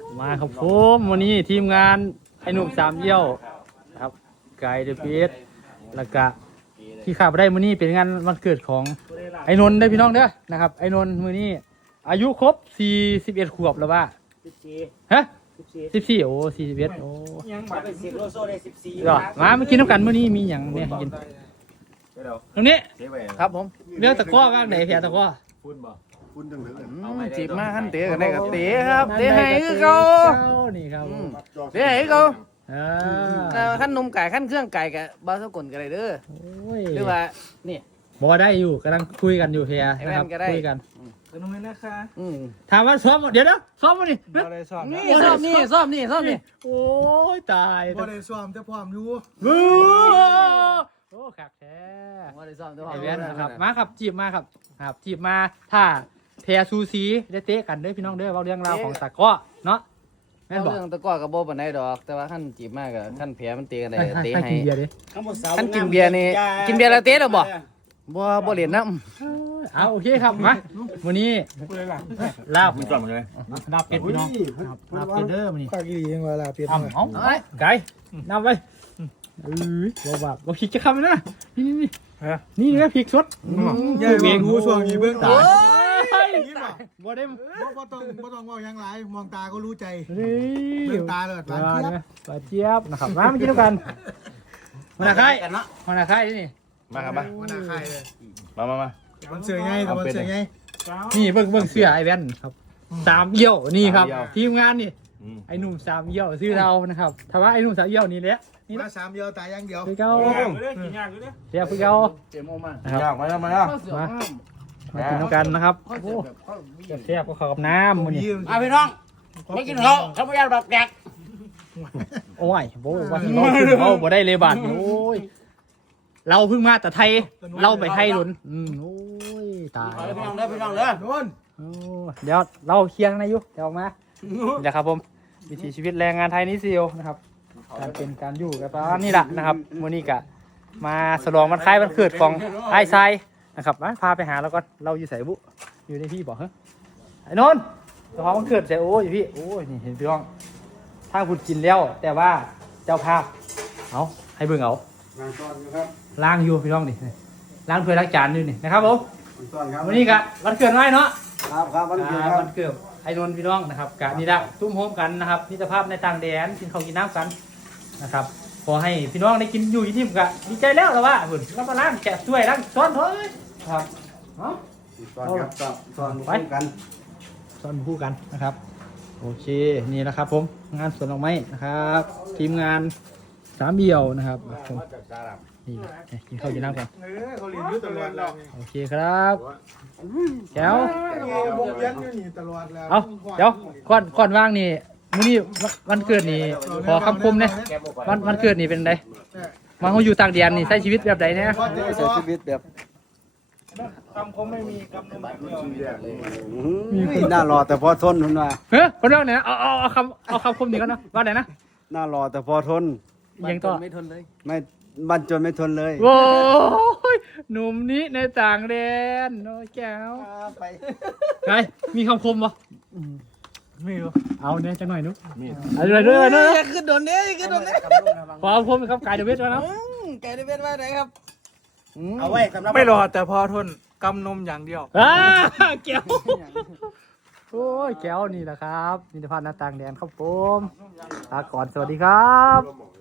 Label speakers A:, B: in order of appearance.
A: มาครับผมวันนี้ทีมงานไอ้หนุ่มสามเยี่ยวนะครับไกด์เดอะเบสแล้วก็ที่ขาดไปได้มื้อนี้เป็นงานวันเกิดของไอ้นนท์ได้พี่น้องเด้อนะครับไอ้นนท์มื้อนี้อายุครบ41ขวบแล้วว่าฮะ14โอ้41โอ้
B: ยังมาเป็น10โลโซ่ได้14
A: ก็มากินน้ำกันมื้อนี้มีหยังเนี่ยกินตรงนี้ครับผมเรื่องตะก้อบ้างไหนแพรตะก้อ
C: คุณจังเลย
D: จีบมาขั้นเตะกันได้กับเตะครับเตะให้คือเขา
A: นี่ครับ
D: เตะให้เขา
A: อ่า
D: ขั้นนมไก่ขั้นเครื่องไก่กับบาสกุลกันเลยเด้อ
A: โอ้ย
D: หรือว่านี่
A: บอได้อยู่กำลังคุยกันอยู่เพีย
D: ไอ้
A: นะ
D: แว่
A: ครับ
D: นก็ได้
A: คุยกัน
B: ขนมนะคะ
A: ถามว่าซ้อมบ่เดี๋ยวนะซ้อมมาดิ
B: บ่ได้สอน
D: นี่ซ่อมนี่ซ่อมนี่ซ่อมนี่
A: โอ้ยตาย
C: บ่ได้ซ้อมแต่พร้อมอยู่
A: บู๊โอ้ขักแท้
D: ว่าได้ซ่อมตัว
A: ไอเวนนะครับมาครับจีบมาครับครับจีบมาถ้าแพรซูซีได้เตะกันเด้อพี่น้องเด้อเว้าเรื่องราวของตะก้อเนาะแม่นบอก
D: เรื่องตะก้อกับโบปันไดดอก แต่ว่าขั้นจีบมากกับขั้นแผลมันเตะกันได้
A: ให้
D: เตะ
A: ให้
D: ให้
A: กินเบียร์ดิ
D: ขั้นกินเบียร์นี่กินเบียร์แล้วเตะหรอบ่บ่เล่นน้
A: เอาโอเคครับมาวันนี้ลาบ
C: มันกลับมาเลย
A: ลาบเป็ดพี่น้องครับลาบเป็ดเด้อวันนี้
C: ข้ากี่ดีเวลาเปลี่ยน
A: ทำเอาไก่นำไปบ่บาปบ่พริกจะคำนะนี่นี่นะพริกสด
C: อย่าเวียนหูช่วงนี้เบื้อง
A: ตา
C: ตาย นี่บ่
A: บ่ได้
C: บ่ต้องว่ายังไรมองตาก็รู้ใจ
A: นี่
C: เบื้องตาเลยหลานเทียบ
A: ปลาเจี๊ยบนะครับมากินด้วยกันมาหน้าไข่มาหน้าไข่นี่
C: มาครับมาหน้าค่ายเลย
E: มา
C: มันเสือไงแต่มันเสือไง
A: นี่เบิ่งเสื้อไอ้แว่นครับสามเยี่ยวนี่ครับทีมงานนี่ไอ้หนุ่มสามเยี่ยวชื่อเรานะครับถ้าว่าไอ้หนุ่มสามเยี่ยวนี่แหละนี่
C: มา
A: นะ
C: 3เดียวตายอย่างเดียว
A: คือเก่า
B: กินยากอยู่เด้อ
A: เดี๋ยวคือเก่า
D: ำเจ็บโมมาก
A: นะครับ
E: ยากมาแล้ว
D: มา
A: มากินด้วยกันนะครับโอ้แซ่บก็เข้ากับน้ำมื้อนี้
B: มาพี่น้องไม่กินเขาเขาไม่อยากแบบแดก
A: โอ้ยโบ้ว่าเราเราบ่ได้เลยบาทโอ้ยเราเพิ่งมาแต่ไทยเราไปไทยหลุนโอ้ยตาย
B: พี่น้องเด้อพี่น้องเด้อ
C: โน่น
A: โอ้เดี๋ยวเราเคลียร์ข้างในอยู่เดี๋ยวออกมาเดี๋ยวครับผมวิถีชีวิตแรงงานไทยนี่ซิลนะครับการเป็นการอยู่กับร้านนี่แหละนะครับวันนี้กะมาฉลองวันคล้ายวันเกิดของไอ้ทรายนะครับมาพาไปหาแล้วก็เราอยู่ใส่บุอยู่ในพี่บอกเฮ้ยไอ้นนท์เจ้าของวันเกิดใส่โอ้ยพี่โอ้ยนี่เห็นพี่น้องทางคุณกินแล้ว แต่ว่าเจ้าภาพเอาให้เบิ่งเอา
C: งานต้อนครับ
A: ล้างอยู่พี่น้องนี่ล้างถ้วยล้างจานอยู่นี่นะครับผม
C: ต้อนครับ
A: วันนี้กะวันเกิดน้อยเนาะ
C: ครับวันเกิดครับ
A: วันเกิดไอ้นนท์พี่น้องนะครับกะนี่ละตุ้มโฮมกันนะครับมิตรภาพในต่างแดนกินข้าวกินน้ำกันนะครับขอให้พี่น้องได้กินอยู่ที่นี่กะดีใจแล้วแต่ว่าหุ่นรับมาล้างแกะถ้วยล้างช้อนเฮ้ยครับเนาะ
C: ต้อนครับต้อนไปกัน
A: ช้อนคู่กันนะครับโอเคนี่แหละครับผมงานสวนดอกไม้นะครับทีมงานสามเบี่ยวนะครับผมนี่กินข้าวกินน้ำกัน
C: เขาเรียนอยู่ตลอดแล้ว
A: โอเคครับแก้ว
C: วงเวียนอยู่นี่ตลอดแล้ว
A: เอาเดี๋ยวก่อนว่างนี่มื้อนี้วันเกิดนี่ขอคำคมเนี่ยวันเกิดนี่เป็นไงมาเขาอยู่ต่างแดนนี่ใช้ชีวิตแบบไหนเนี่ย
C: พอเจอ
D: ใช้ชีวิตแบบ
B: คำคมไม่มีคำนมเดียว
D: น่ารอแต่พอทนคุณว่า
A: เฮ้ยคนเรื่องไหนนะเอาคำคมนี้ก่อนนะว่าไหนนะ
D: น่ารอแต่พอทน
A: ยังต่อ
D: ไม่ทนเลยไม่บันจนไม่ทนเลย
A: โอ้ยหนุ่มนี้ในต่างแดนโอ้ยแก้ว
D: ไป
A: ไงมีคำคมปะไม่รู้เอาเนี่ยจังหน่อยนุ๊กเอาเลยด้วยนะ
D: อย่าขึ้นโดนเนี้ยอย่าขึ้นโดนเนี้ย
A: ขอคำคมครับกายเดวิดมาแล้ว
D: ไก่ได้เป็นว่าไหนครับ
B: เอาไว้สำหรับ
F: ไม่รอแต่พอทนกำนมอย่างเดียว
A: แก้วโอ้ยแก้วนี่แหละครับนิติพัฒน์หน้าต่างแดนครับผมลาก่อนสวัสดีครับ